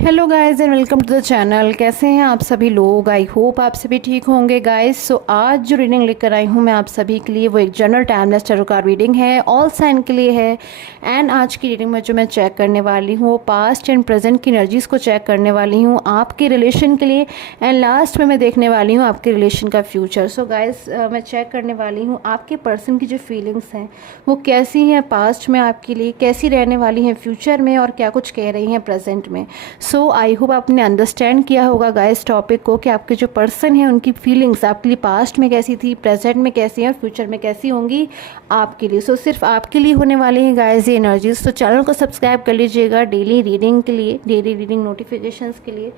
Hello guys and welcome to the channel. कैसे हैं आप सभी लोग? आई होप आप सभी ठीक होंगे गाइस। सो आज जो रीडिंग लेकर आई हूँ मैं आप सभी के लिए वो एक general timeless tarot card reading है, ऑल साइन के लिए है। एंड आज की रीडिंग में जो मैं चेक करने वाली हूँ वो पास्ट एंड प्रेजेंट की एनर्जीज़ को चेक करने वाली हूँ आपके रिलेशन के लिए। एंड लास्ट में मैं देखने वाली हूँ आपके रिलेशन का फ्यूचर। सो गाइस मैं चेक करने वाली हूँ आपके पर्सन की जो फीलिंग्स हैं वो कैसी हैं पास्ट में आपके लिए, कैसी रहने वाली हैं फ्यूचर में, और क्या कुछ कह रही हैं प्रेजेंट में। सो आई होप आपने अंडरस्टैंड किया होगा गाइस टॉपिक को कि आपके जो पर्सन हैं उनकी फीलिंग्स आपके लिए पास्ट में कैसी थी, प्रेजेंट में कैसी हैं, फ्यूचर में कैसी होंगी आपके लिए। सो सिर्फ आपके लिए होने वाली हैं गाइस ये एनर्जीज। तो चैनल को सब्सक्राइब कर लीजिएगा डेली रीडिंग के लिए, डेली रीडिंग नोटिफिकेशंस के लिए।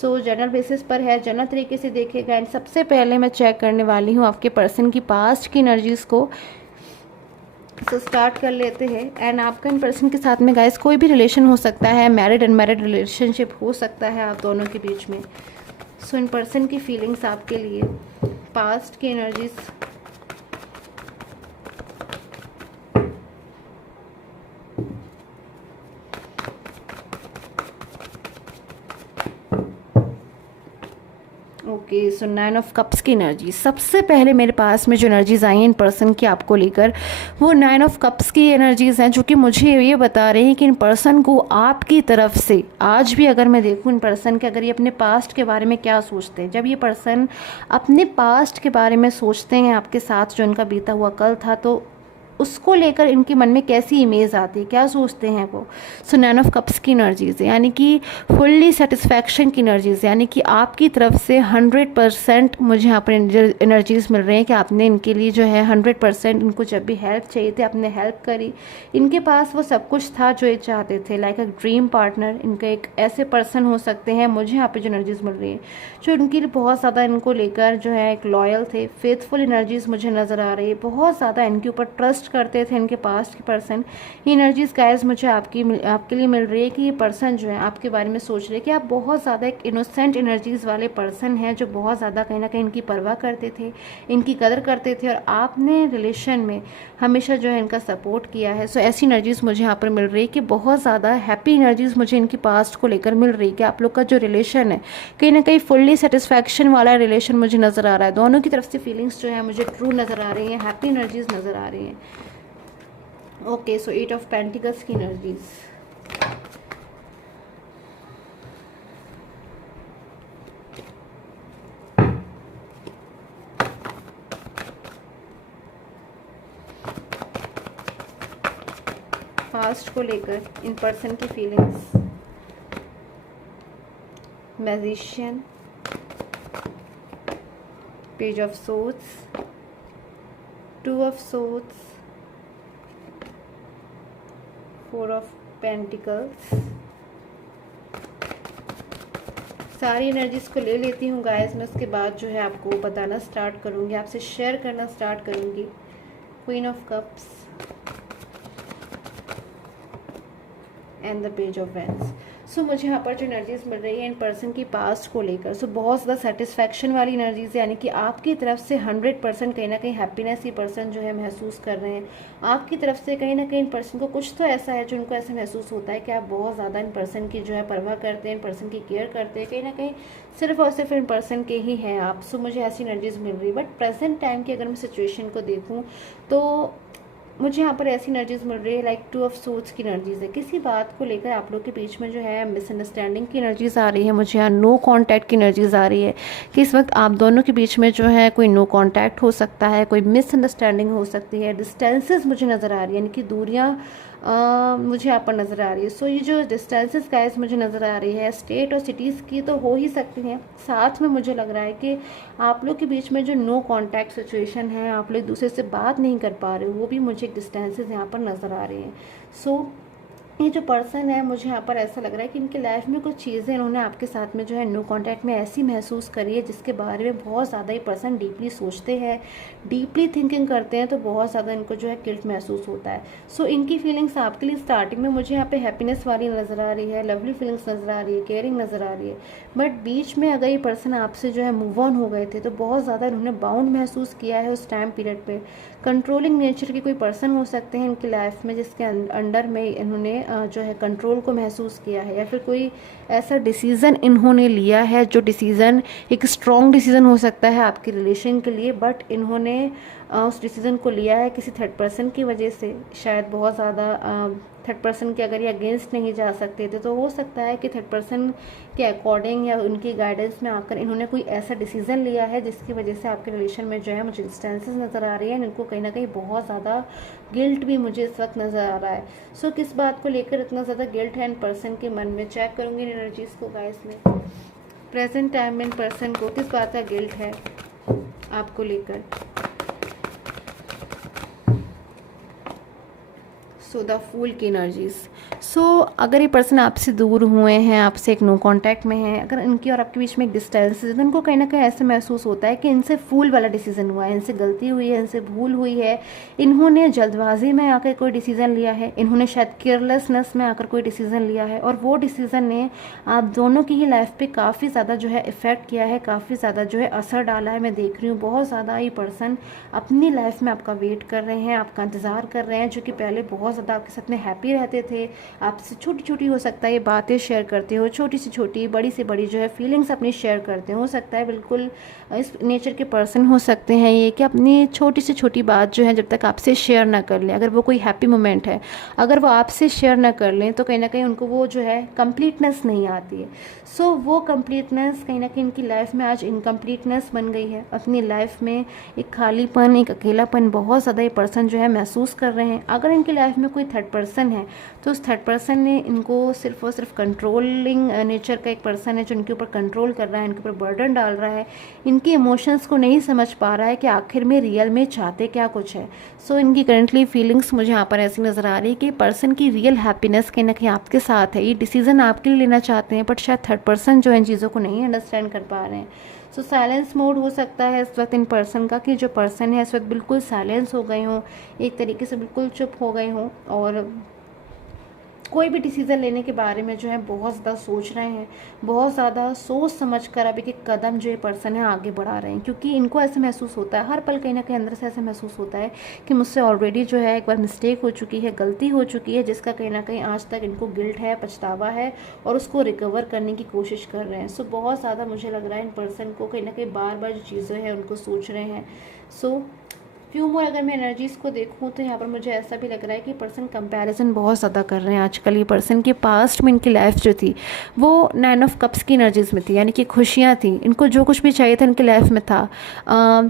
सो जनरल बेसिस पर है, जनरल तरीके से देखिएगा। एंड सबसे पहले मैं चेक करने वाली हूँ आपके पर्सन की पास्ट की एनर्जीज को। सो स्टार्ट कर लेते हैं। एंड आपका इन पर्सन के साथ में गाइस कोई भी रिलेशन हो सकता है, मैरिड अनमैरिड रिलेशनशिप हो सकता है आप दोनों के बीच में। सो इन पर्सन की फीलिंग्स आपके लिए, पास्ट की energies, okay. So 9 of cups की एनर्जी सबसे पहले मेरे पास में जो एनर्जीज आई हैं इन पर्सन की आपको लेकर, वो 9 ऑफ कप्स की एनर्जीज हैं जो कि मुझे ये बता रहे हैं कि इन पर्सन को आपकी तरफ से आज भी, अगर मैं देखूं इन पर्सन के, अगर ये अपने पास्ट के बारे में क्या सोचते हैं, जब ये पर्सन अपने पास्ट के बारे में सोचते हैं आपके साथ जो इनका बीता हुआ कल था, तो उसको लेकर इनके मन में कैसी इमेज आती है, क्या सोचते हैं वो। सो 9 ऑफ कप्स की एनर्जीज है, यानी कि फुल्ली सेटिस्फैक्शन की एनर्जीज, यानी कि आपकी तरफ से 100% मुझे यहाँ पर एनर्जीज मिल रहे हैं कि आपने इनके लिए जो है 100% इनको जब भी हेल्प चाहिए थी आपने हेल्प करी। इनके पास वो सब कुछ था जो ये चाहते थे, लाइक अ ड्रीम पार्टनर। इनका एक ऐसे पर्सन हो सकते हैं, मुझे यहाँ पे जो एनर्जीज मिल रही है जो इनके लिए बहुत ज़्यादा इनको लेकर जो है एक लॉयल थे, फेथफुल एनर्जीज मुझे नज़र आ रही है, बहुत ज़्यादा इनके ऊपर ट्रस्ट करते थे इनके पास्ट के पर्सन। ये एनर्जीज गाइस मुझे आपके लिए मिल रही है कि ये पर्सन जो है आपके बारे में सोच रहे हैं कि आप बहुत ज़्यादा एक इनोसेंट एनर्जीज वाले पर्सन हैं जो बहुत ज़्यादा कहीं ना कहीं इनकी परवाह करते थे, इनकी कदर करते थे, और आपने रिलेशन में हमेशा जो है इनका सपोर्ट किया है। सो ऐसी एनर्जीज मुझे यहाँ पर मिल रही है कि बहुत ज़्यादा हैप्पी एनर्जीज मुझे इनकी पास्ट को लेकर मिल रही है कि आप लोग का जो रिलेशन है कहीं ना कहीं फुल्ली सेटिस्फैक्शन वाला रिलेशन मुझे नज़र आ रहा है। दोनों की तरफ से फीलिंग्स जो है मुझे ट्रू नज़र आ रही हैं, हैप्पी एनर्जीज नज़र आ रही हैं। ओके। सो 8 ऑफ पेंटिकल्स की एनर्जीज, पास्ट को लेकर इन पर्सन की feelings, magician, page of swords, 2 of swords, 4 of pentacles. सारी एनर्जीज को ले लेती हूँ गाइस मैं, उसके बाद जो है आपको बताना स्टार्ट करूँगी, आपसे शेयर करना स्टार्ट करूँगी। Queen of cups and the page of wands. So मुझे यहाँ पर जो एनर्जीज मिल रही है इन पर्सन की पास्ट को लेकर, सो बहुत ज़्यादा सेटिस्फैक्शन वाली एनर्जीज, यानी कि आपकी तरफ से 100% कहीं ना कहीं हैप्पीनेस ये पर्सन जो है महसूस कर रहे हैं। आपकी तरफ से कहीं ना कहीं इन पर्सन को कुछ तो ऐसा है जो उनको ऐसा महसूस होता है कि आप बहुत ज़्यादा इन पर्सन की जो है परवाह करते हैं, इन पर्सन की केयर करते हैं, कहीं ना कहीं सिर्फ और सिर्फ इन पर्सन के ही हैं आप। सो मुझे ऐसी एनर्जीज मिल रही है। बट प्रेजेंट टाइम की अगर मैं सिचुएशन को देखूँ तो मुझे यहाँ पर ऐसी एनर्जीज मिल रही है, लाइक 2 ऑफ सोर्ड्स की एनर्जीज है। किसी बात को लेकर आप लोग के बीच में जो है मिसअंडरस्टैंडिंग की एनर्जीज आ रही है, मुझे यहाँ नो कांटेक्ट की एनर्जीज आ रही है कि इस वक्त आप दोनों के बीच में जो है कोई नो कांटेक्ट हो सकता है, कोई मिसअंडरस्टैंडिंग हो सकती है। डिस्टेंसेस मुझे नज़र आ रही है, यानी कि दूरियाँ मुझे यहाँ पर नज़र आ रही है। सो ये जो डिस्टेंसेस गाइस मुझे नज़र आ रही है स्टेट और सिटीज़ की तो हो ही सकती हैं, साथ में मुझे लग रहा है कि आप लोग के बीच में जो नो कांटेक्ट सिचुएशन है, आप लोग एक दूसरे से बात नहीं कर पा रहे हो, वो भी मुझे डिस्टेंसेस यहाँ पर नज़र आ रही हैं। सो ये जो पर्सन है मुझे यहाँ पर ऐसा लग रहा है कि इनकी लाइफ में कुछ चीज़ें इन्होंने आपके साथ में जो है नो कांटेक्ट में ऐसी महसूस करी है जिसके बारे में बहुत ज़्यादा ये पर्सन डीपली सोचते हैं, डीपली थिंकिंग करते हैं, तो बहुत ज़्यादा इनको जो है गिल्ट महसूस होता है। सो इनकी फीलिंग्स आपके लिए स्टार्टिंग में मुझे यहाँ पे हैप्पीनेस वाली नज़र आ रही है, लवली फीलिंग्स नज़र आ रही है, केयरिंग नज़र आ रही है। बट बीच में अगर ये पर्सन आपसे जो है मूव ऑन हो गए थे तो बहुत ज़्यादा इन्होंने बाउंड महसूस किया है उस टाइम पीरियड पे। कंट्रोलिंग नेचर के कोई पर्सन हो सकते हैं इनकी लाइफ में जिसके अंडर में इन्होंने जो है कंट्रोल को महसूस किया है, या फिर कोई ऐसा डिसीज़न इन्होंने लिया है जो डिसीज़न एक स्ट्रॉन्ग डिसीज़न हो सकता है आपके रिलेशन के लिए, बट इन्होंने उस डिसीज़न को लिया है किसी थर्ड पर्सन की वजह से। शायद बहुत ज़्यादा थर्ड पर्सन के अगर ये अगेंस्ट नहीं जा सकते थे तो हो सकता है कि थर्ड पर्सन के अकॉर्डिंग या उनकी गाइडेंस में आकर इन्होंने कोई ऐसा डिसीज़न लिया है जिसकी वजह से आपके रिलेशन में जो है मुझे डिस्टेंसेस नज़र आ रही है। इनको कहीं ना कहीं बहुत ज़्यादा गिल्ट भी मुझे इस वक्त नज़र आ रहा है। सो किस बात को लेकर इतना ज़्यादा गिल्ट है इन पर्सन के मन में, चेक करूँगी इन एनर्जीज़ को गाइस में। प्रेजेंट टाइम में इन पर्सन को किस बात का गिल्ट है आपको लेकर। सो द फूल की एनर्जीज। सो अगर ये पर्सन आपसे दूर हुए हैं, आपसे एक नो कांटेक्ट में है, अगर इनकी और आपके बीच में एक डिस्टेंस है तो इनको कहीं ना कहीं ऐसे महसूस होता है कि इनसे फूल वाला डिसीजन हुआ है, इनसे गलती हुई है, इनसे भूल हुई है, इन्होंने जल्दबाजी में आकर कोई डिसीज़न लिया है, इन्होंने शायद केयरलेसनेस में आकर कोई डिसीज़न लिया है, और वो डिसीज़न ने आप दोनों की ही लाइफ पे काफ़ी ज़्यादा जो है इफ़ेक्ट किया है, काफ़ी ज़्यादा जो है असर डाला है। मैं देख रही हूँ बहुत ज़्यादा ये पर्सन अपनी लाइफ में आपका वेट कर रहे हैं, आपका इंतज़ार कर रहे हैं, जो कि पहले बहुत ज़्यादा आपके साथ में हैप्पी रहते थे, आपसे छोटी छोटी हो सकता है ये बातें शेयर करते हो, छोटी से छोटी बड़ी से बड़ी जो है फीलिंग्स अपनी शेयर करते हो सकता है बिल्कुल इस नेचर के पर्सन हो सकते हैं ये, कि अपनी छोटी से छोटी बात जो है जब तक आपसे शेयर ना कर लें, अगर वो कोई हैप्पी मोमेंट है अगर वो आपसे शेयर ना कर लें तो कहीं ना कहीं उनको वो जो है कंप्लीटनेस नहीं आती है। सो वो कंप्लीटनेस कहीं ना कहीं इनकी लाइफ में आज इनकम्प्लीटनेस बन गई है। अपनी लाइफ में एक खालीपन, एक अकेलापन बहुत ज़्यादा ये पर्सन जो है महसूस कर रहे हैं। अगर इनकी लाइफ में कोई थर्ड पर्सन है तो उस थर्ड पर्सन ने इनको सिर्फ और सिर्फ कंट्रोलिंग नेचर का एक पर्सन है जो इनके ऊपर कंट्रोल कर रहा है, इनके ऊपर बर्डन डाल रहा है, इनकी इमोशंस को नहीं समझ पा रहा है कि आखिर में रियल में चाहते क्या कुछ है। सो इनकी करंटली फीलिंग्स मुझे यहाँ पर ऐसी नज़र आ रही है कि पर्सन की रियल हैप्पीनेस कहीं ना कहीं आपके साथ है, ये डिसीज़न आपके लिए लेना चाहते हैं, बट शायद थर्ड पर्सन जो इन चीज़ों को नहीं अंडरस्टैंड कर पा रहे हैं। सो साइलेंस मोड हो सकता है इस वक्त इन पर्सन का, कि जो पर्सन है इस वक्त बिल्कुल साइलेंस हो गए हों, एक तरीके से बिल्कुल चुप हो गए हों, और कोई भी डिसीज़न लेने के बारे में जो है बहुत ज़्यादा सोच रहे हैं, बहुत ज़्यादा सोच समझ कर अभी के कदम जो ये पर्सन है आगे बढ़ा रहे हैं, क्योंकि इनको ऐसे महसूस होता है हर पल कहीं ना कहीं अंदर से ऐसे महसूस होता है कि मुझसे ऑलरेडी जो है एक बार मिस्टेक हो चुकी है, गलती हो चुकी है, जिसका कहीं ना कहीं आज तक इनको गिल्ट है, पछतावा है, और उसको रिकवर करने की कोशिश कर रहे हैं। सो बहुत ज़्यादा मुझे लग रहा है इन पर्सन को कहीं ना कहीं बार बार जो चीज़ें हैं उनको सोच रहे हैं। सो फ्यू मोर अगर मैं एनर्जीज़ को देखूँ तो यहाँ पर मुझे ऐसा भी लग रहा है कि पर्सन कंपैरिजन बहुत ज़्यादा कर रहे हैं आजकल। ये पर्सन के पास्ट में इनकी लाइफ जो थी वो 9 ऑफ कप्स की एनर्जीज़ में थी, यानी कि खुशियाँ थी, इनको जो कुछ भी चाहिए था इनकी लाइफ में था।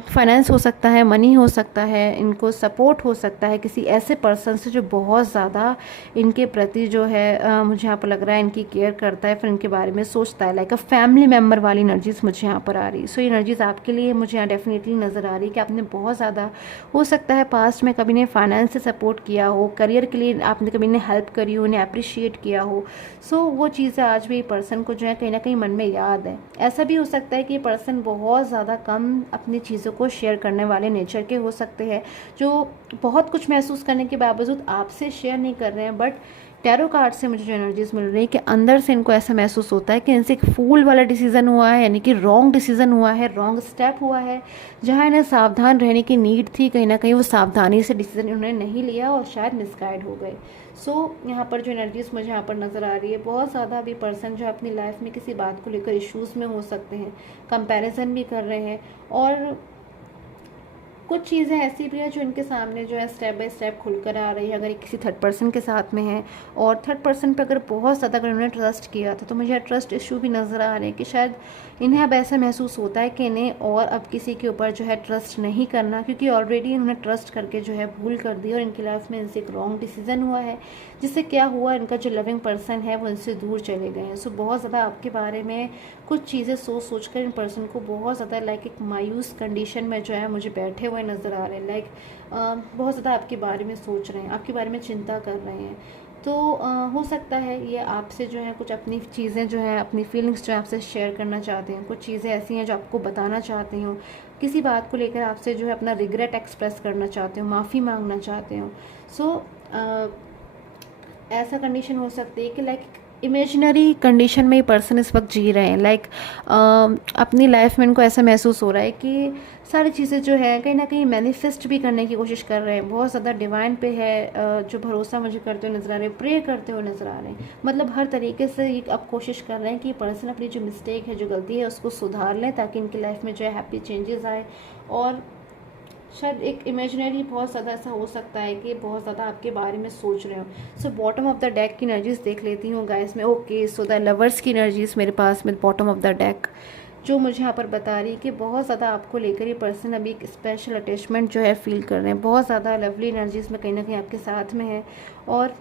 फाइनेंस हो सकता है, मनी हो सकता है, इनको सपोर्ट हो सकता है किसी ऐसे पर्सन से जो बहुत ज़्यादा इनके प्रति जो है मुझे यहाँ पर लग रहा है इनकी केयर करता है, फिर इनके बारे में सोचता है, लाइक अ फैमिली मेम्बर वाली एनर्जीज़ मुझे यहाँ पर आ रही है। सो ये एनर्जीज़ आपके लिए मुझे यहाँ डेफिनेटली नज़र आ रही है कि आपने बहुत ज़्यादा हो सकता है पास्ट में कभी ने फाइनेंस से सपोर्ट किया हो, करियर के लिए आपने कभी ने हेल्प करी हो, उन्हें अप्रिशिएट किया हो। सो वो चीज़ें आज भी पर्सन को जो है कहीं ना कहीं मन में याद है। ऐसा भी हो सकता है कि पर्सन बहुत ज़्यादा कम अपनी चीज़ों को शेयर करने वाले नेचर के हो सकते हैं, जो बहुत कुछ महसूस करने के बावजूद आपसे शेयर नहीं कर रहे हैं, बट टैरो कार्ड से मुझे जो एनर्जीज मिल रही है कि अंदर से इनको ऐसा महसूस होता है कि इनसे एक फूल वाला डिसीजन हुआ है, यानी कि रॉन्ग डिसीजन हुआ है, रॉन्ग स्टेप हुआ है, जहां इन्हें सावधान रहने की नीड थी, कहीं ना कहीं वो सावधानी से डिसीजन उन्होंने नहीं लिया और शायद मिसगाइड हो गए। सो यहाँ पर जो एनर्जीज मुझे यहाँ पर नज़र आ रही है, बहुत ज़्यादा अभी पर्सन जो अपनी लाइफ में किसी बात को लेकर इश्यूज़ में हो सकते हैं, कंपेरिजन भी कर रहे हैं, और कुछ चीज़ें ऐसी भी है जो इनके सामने जो है स्टेप बाय स्टेप खुलकर आ रही है। अगर किसी थर्ड पर्सन के साथ में है और थर्ड पर्सन पे अगर बहुत ज़्यादा अगर उन्होंने ट्रस्ट किया था तो मुझे ट्रस्ट इशू भी नज़र आ रहे हैं कि शायद इन्हें अब ऐसा महसूस होता है कि इन्हें और अब किसी के ऊपर जो है ट्रस्ट नहीं करना, क्योंकि ऑलरेडी इन्होंने ट्रस्ट करके जो है भूल कर दी और इनकी लाइफ में इनसे एक रॉन्ग डिसीजन हुआ है, जिससे क्या हुआ, इनका जो लविंग पर्सन है वो इनसे दूर चले गए हैं। सो बहुत ज़्यादा आपके बारे में कुछ चीज़ें सोच कर इन पर्सन को बहुत ज़्यादा लाइक एक मायूस कंडीशन में जो है मुझे बैठे हुए नज़र आ रहे हैं, लाइक बहुत ज़्यादा आपके बारे में सोच रहे हैं, आपके बारे में चिंता कर रहे हैं। तो हो सकता है ये आपसे जो है कुछ अपनी चीज़ें जो है, अपनी फीलिंग्स जो है आपसे शेयर करना चाहते हैं, कुछ चीज़ें ऐसी हैं जो आपको बताना चाहते हो, किसी बात को लेकर आपसे जो है अपना रिग्रेट एक्सप्रेस करना चाहते हो, माफ़ी मांगना चाहते हो। सो ऐसा कंडीशन हो सकती है कि लाइक इमेजिनरी कंडीशन में ही पर्सन इस वक्त जी रहे हैं। लाइक अपनी लाइफ में इनको ऐसा महसूस हो रहा है कि सारी चीज़ें जो है कहीं ना कहीं मैनिफेस्ट भी करने की कोशिश कर रहे हैं, बहुत ज़्यादा डिवाइन पे है जो भरोसा मुझे करते हुए नजर आ रहे हैं, प्रे करते हुए नजर आ रहे हैं। मतलब हर तरीके से ये अब कोशिश कर रहे हैं कि पर्सन अपनी जो मिस्टेक है, जो गलती है, उसको सुधार लें ताकि इनकी लाइफ में जो है हैप्पी चेंजेस आए। और शायद एक इमेजिनरी बहुत ज़्यादा ऐसा हो सकता है कि बहुत ज़्यादा आपके बारे में सोच रहे हो। So bottom of the deck की एनर्जीज देख लेती हूँ गाइस में। ओके, सो द लवर्स की एनर्जीज मेरे पास में बॉटम ऑफ द डेक जो मुझे यहाँ पर बता रही है कि बहुत ज़्यादा आपको लेकर ये पर्सन अभी एक स्पेशल अटैचमेंट जो है फील कर रहे हैं, बहुत ज़्यादा लवली एनर्जीज में कहीं ना कहीं आपके साथ में है। और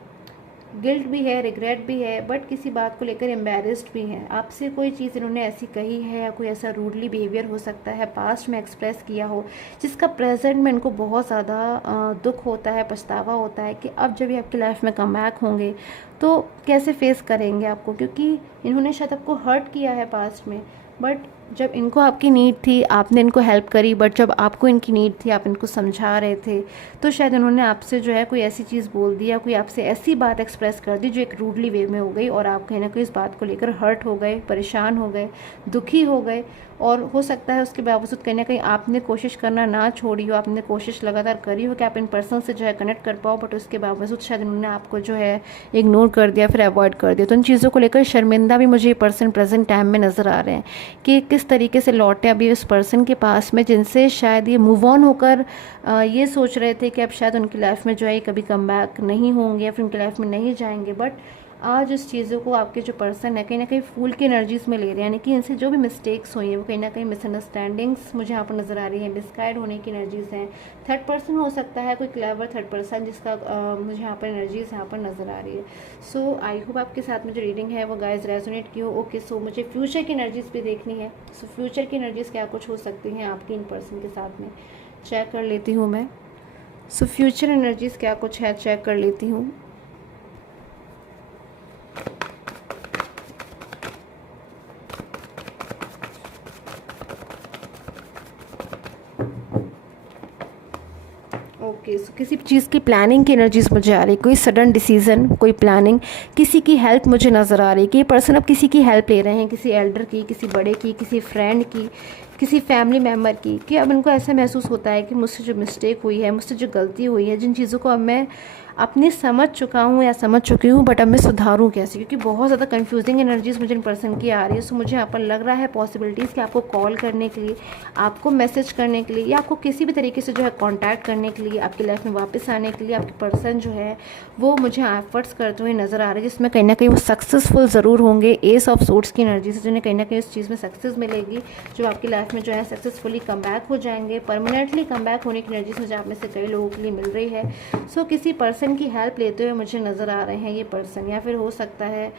गिल्ट भी है, रिग्रेट भी है, बट किसी बात को लेकर एम्बेरस्ड भी हैं। आपसे कोई चीज़ इन्होंने ऐसी कही है या कोई ऐसा रूडली बिहेवियर हो सकता है पास्ट में एक्सप्रेस किया हो, जिसका प्रेजेंट में इनको बहुत ज़्यादा दुख होता है, पछतावा होता है कि अब जब ये आपकी लाइफ में कम बैक होंगे तो कैसे फेस करेंगे आपको, क्योंकि इन्होंने शायद आपको हर्ट किया है पास्ट में। बट जब इनको आपकी नीड थी आपने इनको हेल्प करी, बट जब आपको इनकी नीड थी आप इनको समझा रहे थे तो शायद उन्होंने आपसे जो है कोई ऐसी चीज़ बोल दी या कोई आपसे ऐसी बात एक्सप्रेस कर दी जो एक रूडली वे में हो गई और आप कहीं ना कहीं इस बात को लेकर हर्ट हो गए, परेशान हो गए, दुखी हो गए। और हो सकता है उसके बावजूद कहीं ना कहीं आपने कोशिश करना ना छोड़ी हो, आपने कोशिश लगातार करी हो कि आप इन पर्सन से जो है कनेक्ट कर पाओ, बट उसके बावजूद शायद उन्होंने आपको जो है इग्नोर कर दिया, फिर अवॉइड कर दिया। तो इन चीज़ों को लेकर शर्मिंदा भी मुझे ये पर्सन प्रेजेंट टाइम में नज़र आ रहे हैं कि किस तरीके से लौटे अभी उस पर्सन के पास में जिनसे शायद ये मूव ऑन होकर ये सोच रहे थे कि अब शायद उनकी लाइफ में जो है ये कभी कम बैक नहीं होंगे या फिर उनकी लाइफ में नहीं जाएंगे। बट आज इस चीज़ों को आपके जो पर्सन है कहीं ना कहीं फूल की एनर्जीज में ले रहे हैं, यानी कि इनसे जो भी मिस्टेक्स हुई हैं वो कहीं ना कहीं मिसअंडरस्टैंडिंग्स मुझे यहाँ पर नज़र आ रही हैं, मिसगाइड होने की एनर्जीज हैं। थर्ड पर्सन हो सकता है, कोई क्लेवर थर्ड पर्सन जिसका मुझे यहाँ पर एनर्जीज यहाँ पर नज़र आ रही है। सो आई होप आपके साथ में जो रीडिंग है वो गाइस रेजोनेट की हो। ओके, सो मुझे फ्यूचर की एनर्जीज भी देखनी है। सो फ्यूचर की एनर्जीज क्या कुछ हो सकती हैं आपकी इन पर्सन के साथ में, चेक कर लेती हूँ मैं। सो फ्यूचर एनर्जीज क्या कुछ है चेक कर लेती हूँ। ओके, सो किसी चीज़ की प्लानिंग की एनर्जीज मुझे आ रही है, कोई सडन डिसीजन, कोई प्लानिंग, किसी की हेल्प मुझे नज़र आ रही है कि ये पर्सन अब किसी की हेल्प ले रहे हैं, किसी एल्डर की, किसी बड़े की, किसी फ्रेंड की, किसी फैमिली मेम्बर की, कि अब इनको ऐसा महसूस होता है कि मुझसे जो मिस्टेक हुई है, मुझसे जो गलती हुई है, जिन चीज़ों को अब मैं अपनी समझ चुका हूँ या समझ चुकी हूँ, बट अब मैं सुधारूँ कैसे, क्योंकि बहुत ज़्यादा कंफ्यूजिंग एनर्जीज मुझे इन पर्सन की आ रही है। सो मुझे यहाँ पर लग रहा है पॉसिबिलिटीज़ कि आपको कॉल करने के लिए, आपको मैसेज करने के लिए या आपको किसी भी तरीके से जो है कॉन्टैक्ट करने के लिए, आपकी लाइफ में वापस आने के लिए आपके पर्सन जो है वो मुझे एफर्ट्स करते हुए नज़र आ रहे हैं, जिसमें कहीं ना कहीं वो सक्सेसफुल ज़रूर होंगे। एस ऑफ सोर्ट्स की एनर्जी से जिन्हें कहीं ना कहीं इस चीज़ में सक्सेस मिलेगी, जो आपकी लाइफ में जो है सक्सेसफुली कम बैक हो जाएंगे, परमानेंटली कम बैक होने की एनर्जी मुझे आप में से कई लोगों के लिए मिल रही है। सो किसी पर्सन की हेल्प लेते हुए मुझे नज़र आ रहे हैं ये पर्सन, या फिर हो सकता है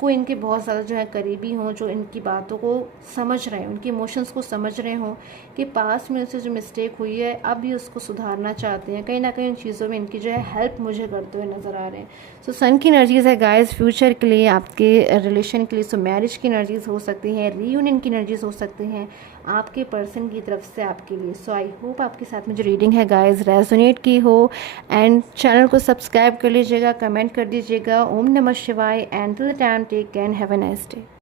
कोई इनके बहुत ज़्यादा जो है करीबी हों जो इनकी बातों को समझ रहे हैं, उनके इमोशंस को समझ रहे हों कि पास्ट में उनसे जो मिस्टेक हुई है अब भी उसको सुधारना चाहते हैं। कहीं ना कहीं उन चीज़ों में इनकी जो है हेल्प मुझे करते हुए नज़र आ रहे हैं। सो सन की एनर्जीज़ है गाइस फ्यूचर के लिए, आपके रिलेशन के लिए। सो मैरिज की एनर्जीज़ हो सकती हैं, रीयूनियन की एनर्जीज़ हो सकती हैं आपके पर्सन की तरफ से आपके लिए। सो आई होप आपके साथ में जो रीडिंग है गाइस रेजोनेट की हो, एंड चैनल को सब्सक्राइब कर लीजिएगा, कमेंट कर दीजिएगा। ओम नमः शिवाय, and till the time take care and have a nice day.